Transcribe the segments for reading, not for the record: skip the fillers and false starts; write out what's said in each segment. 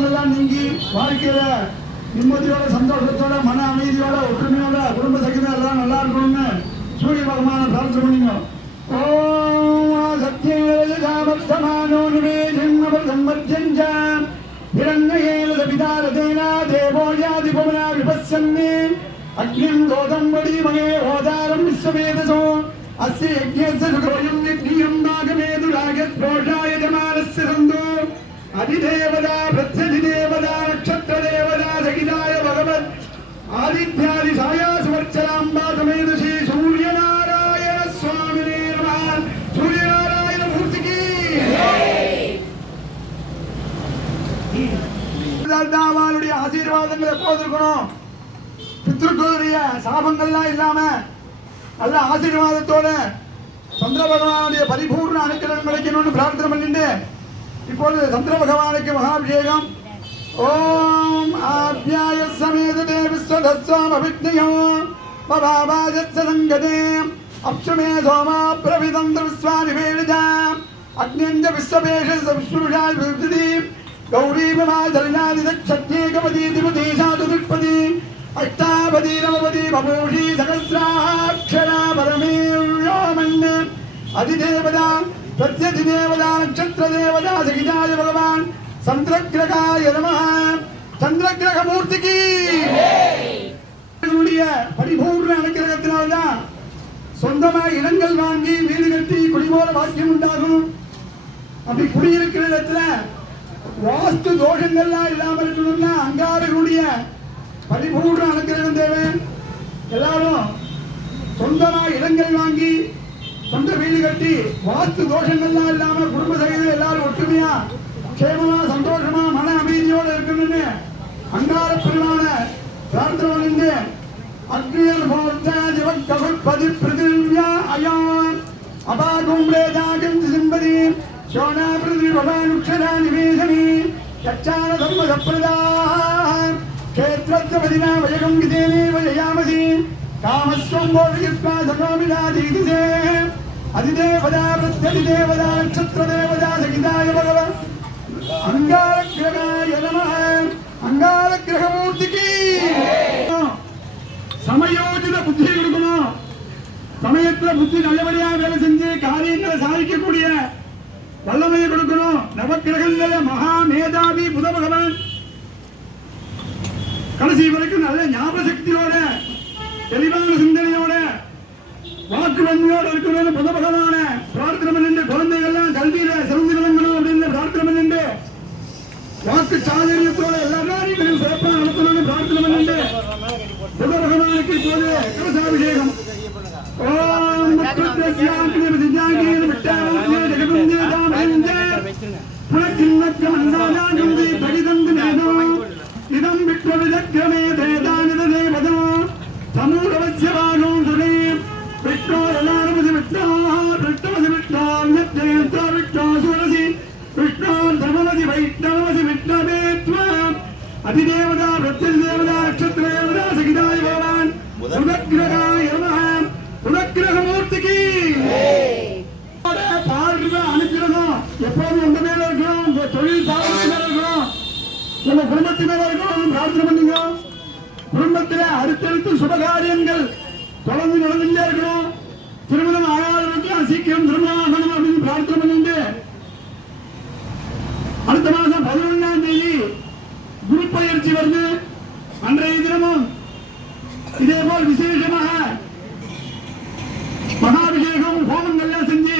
சாபங்கள்லாம் நீங்கி வாழ்க்கையில நிம்மதியோட சந்தோஷத்தோட மன அமைதியோட ஒற்றுமையோட குடும்ப சகிதம் எல்லாம் நல்லா இருக்கணும்னு சூரிய பகவான பிரார்த்தனை பண்ணிங்க. ஓம் சத்யேவர்த்தமானோ நிவேதன்மர்த்தஞ்சம் हिरण्येन सवितारतेन देवो याति पवना विपश्यन्ने अग्निं दोतं वडीमहे होदारं विश्ववेदसो अस्य यज्ञस्य सुखोऽयं यज्ञियं नागमेदुरागत्प्रोषाय जमानस्य सन्तो अधिदेवता प्रत्यधिदेवता नक्षत्रदेवता सहिताय भगवत् आदित्यादि सायासुवर्चलाम्बा समेत श्री सूर्यनारायण स्वामिने नमः. सूर्यनारायण मूर्ति की அவளுடைய ஆசீர்வாதங்கள் எப்போது இருக்கணும், பித்ருக்களுடைய சாபங்கள்லாம் இல்லாம நல்ல ஆசீர்வாதத்தோட சந்திர பகவானுடைய பரிபூர்ண அனுக்கிரகம் கிடைக்கணும்னு பிரார்த்தனை பண்ணிட்டு இப்போது சந்திர பகவானுக்கு மகாபிஷேகம். ஓம் ஆப்யாய சமேத தேவிஸ்வதஸ்வாம் அபிக்னியோ பவாபாஜத்ஸ சங்கதே அப்சுமே சோமா பிரவிதம் விஸ்வானி வேழிதாம் அக்னியஞ்ச விஸ்வபேஷ விஸ்வவிஷாய் விருத்தி गौरी विमाजलिनादिदक्षत्येकपदी साधुदिक्पदी अष्टापदी नवपदी बभूषी सहस्राक्षरा परमेव्योमन् अधिदेवता प्रत्यधिदेवता नक्षत्रदेवता सहिताय भगवान चंद्रग्रहाय नमः. चंद्रग्रह मूर्ति की परिपूर्ण अनुग्रहத்தினால்தான் சொந்தமாக இடங்கள் வாங்கி வீடு கட்டி குடிபோல பாக்கியம் உண்டாகும். அப்படி குடியிருக்கிற இடத்துல வாஸ்து தோஷங்கள்லாம் இல்லாமல் இருக்கணும்னா அங்காரர்களுடைய பரிபூர்ண அனுக்கிரகம் தேவை. எல்லாரும் சொந்தமா இடங்கள் வாங்கி சொந்த வீடு கட்டி வாஸ்து தோஷங்கள்லாம் இல்லாம குடும்ப சகிதம் எல்லாரும் ஒற்றுமையா க்ஷேமமா சந்தோஷமா மன அமைதியோட இருக்கணும்னு அங்கார பெருமான பிரார்த்தனை பண்ணிட்டு அக்னியர் பதி பிருதிவ்யா அயான் அபாகும்ரேதாகம் சிம்பதி शोना पृथ्वी भवानुक्षरा निवेशनी यच्चान धर्म सप्रदाः क्षेत्रस्य वदिना वयगं विदेने वययामसि कामस्वं बोधयित्वा सनोमिनादीतिसे अधिदेवता प्रत्यधिदेवता नक्षत्रदेवता सहिताय भगवन् अंगारग्रहाय नमः. अंगारग्रहमूर्ति की समयोचित बुद्धि கொடுக்கணும். சமயத்துல புத்தி நல்லபடியா வேலை செஞ்சு காரியங்களை சாதிக்கக்கூடிய வல்லமையை கொடுக்கணும். நவக்கிரகங்கள மகா மேதாவி புத பகவான் கடைசி வரைக்கும் நல்ல ஞாபக சக்தியோட தெளிவான சிந்தனையோட வாக்கு வன்மையோட இருக்கணும்னு புத பகவான பிரார்த்தனை பண்ணிட்டு குழந்தைகள்லாம் கல்வியில சிறந்து விளங்கணும் அப்படின்னு பிரார்த்தனை பண்ணிட்டு வாக்கு சாதனையத்தோட எல்லா காரியங்களையும் சிறப்பாக நடத்தணும்னு பிரார்த்தனை பண்ணிட்டு புத பகவானுக்கு இப்போது கலசாபிஷேகம். ஓம் இதம் விக்ரமே தேதானிதே மதோ சமூகவசியவானோ சுரே விஷ்ணோரநாரமதி விஷ்ணோ விஷ்ணமதி விஷ்ணோ விஷ்ணோ சுரசி விஷ்ணோ தர்மமதி வைஷ்ணவமதி விஷ்ணவேத்வம் அதிதேவதா பிரத்யதிதேவதா நட்சத்திரதேவதா சகிதாய பகவான் உதக்கிரகாய நமः. உதக்கிரக மூர்த்திக்கு பாடுற அனுப்பிடணும். எப்போதும் உங்க மேல இருக்கணும், உங்க தொழில் சாதனை மேல இருக்கணும், உங்க குடும்பத்து மேல இருக்கணும். பிரார்த்தனை பண்ணுங்க. குடும்பத்தில அடுத்தடுத்து சுபகாரியங்கள் தொடர்ந்து நடந்துட்டே இருக்கணும். திருமணம் ஆகாதவர்களுக்கு சீக்கிரம் திருமணம் ஆகணும் அப்படின்னு பிரார்த்தனை பண்ணிட்டு அடுத்த மாதம் 11ஆம் தேதி குரு பயிற்சி வருது. அன்றைய தினமும் இதேபோல் விசேஷமாக மகாபிஷேகம் ஹோமங்கள்லாம் செஞ்சு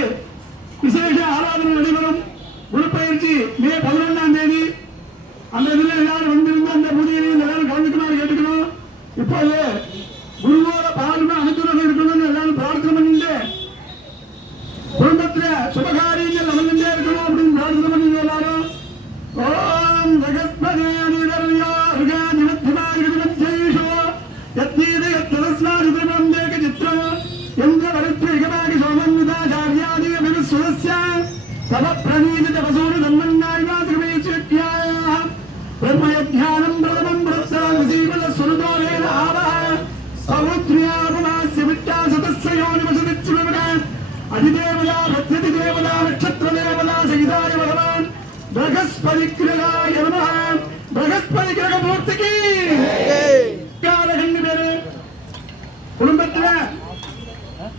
விசேஷ ஆராதனை நடைபெறும். குரு பயிற்சி மே 11ஆம் தேதி. அந்த இதில் எல்லாரும் வந்திருந்து அந்த பூஜையிலையும் எல்லாரும் கலந்துக்கணும் கேட்டுக்கணும். இப்போது குருவோட பால்மை அனுகிரகம் இருக்கணும்னு எல்லாரும் பிரார்த்தனை பண்ணிட்டு குடும்பத்துல சுபகாரியங்கள் நடந்துட்டே இருக்கணும் அப்படின்னு பிரார்த்தனை பண்ணிட்டு எல்லாரும் ஓம் ஜகத்பதே अधिदेवता प्रत्यधिदेवता नक्षत्रदेवता सहिताय भगवान् बृहस्पतिग्रहाय नमः. மூர்த்திக்கு ரெண்டு பேரு குடும்பத்துல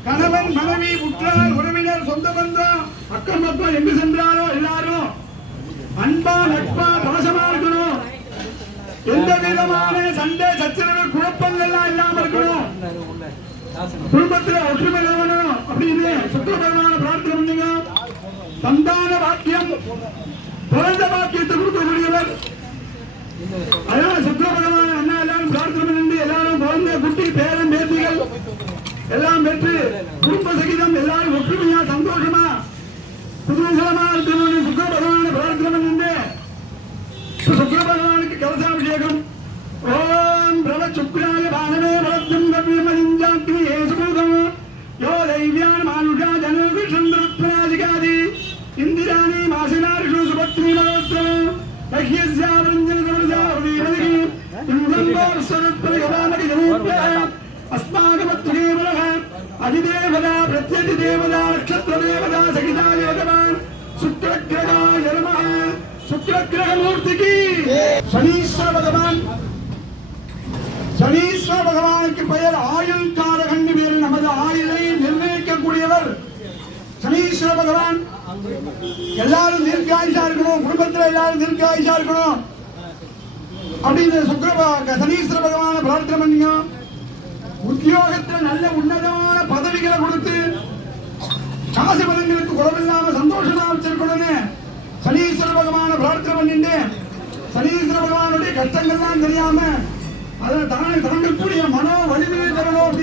கணவன் மனைவி உற்றார் உறவினர் சொந்த பந்தம் அக்கம் பக்கம் எங்கு சென்றாரோ எல்லாரும் அன்பா நட்பா பாசமா இருக்கணும். எந்த விதமான சண்டை சச்சரவு குழப்பங்கள்லாம் இல்லாம இருக்கணும். குடும்பத்துல ஒற்றுமை வேணும் அப்படின்னு சுக்கிர பகவான பிரார்த்தனை பண்ணுங்க. சந்தான வாக்கியம் பிறந்த வாக்கியத்தை கொடுக்கக்கூடியவர். அதான் சுக்கிர பகவான் அண்ணா எல்லாரும் பிரார்த்தனை பண்ணி எல்லாரும் குழந்தை குட்டி பேரன் பேத்திகள் எல்லாம் பெற்று குடும்ப சகிதம் எல்லாரும் ஒற்றுமையா சந்தோஷமா குதூகலமா இருக்கணும்னு சுக்கிர பகவான பிரார்த்தனை பண்ணி சுக்கிர பகவானுக்கு கலசாபிஷேகம். ஓம் பிரவ சுக்ராய பானவே வளர்த்தும் கவிமலிஞ்சாக்னி ஏசுபூதம் யோ தைவ்யான் மானுஷா ஜனகுஷந்திரத்வராஜிகாதி இந்திராணி மாசினாரிஷு சுபத்னி மலோத்ரம் லஹ்யஸ்யா வஞ்சன சமரஜா ஹృదீமதிகி இந்தம்பார் சரத்பரிகவானகி ஜனூப்ய அஸ்மாகமத்ரே வலக அதிதேவதா பிரத்யதி தேவதா நக்ஷத்ர தேவதா சகிதாய பகவான் சுக்ரக்கிரகாய நமः. சுக்ரக்கிரக மூர்த்திக்கு சனீஸ்வர பகவான். சனீஸ்வர பகவானுக்கு பெயர் ஆயுள் காரகன் பேரு. நமது ஆயுளை நிர்ணயிக்கக்கூடியவர் சனீஸ்வர பகவான். எல்லாரும் தீர்க்காயுஷா இருக்கணும், குடும்பத்தில் எல்லாரும் தீர்க்காயுஷா இருக்கணும் அப்படின்னு சனீஸ்வர பகவான பிரார்த்தனை பண்ணீங்க. உத்தியோகத்தில் நல்ல உன்னதமான பதவிகளை கொடுத்து காசு பதங்களுக்கு குறவில்லாம சந்தோஷமா வச்சிருக்கணும்னு சனீஸ்வர பகவான பிரார்த்தனை பண்ணிட்டு சனீஸ்வர பகவானுடைய கஷ்டங்கள்லாம் தெரியாம அதை தானே தாங்கக்கூடிய மனோ வலிமையை தரணும்.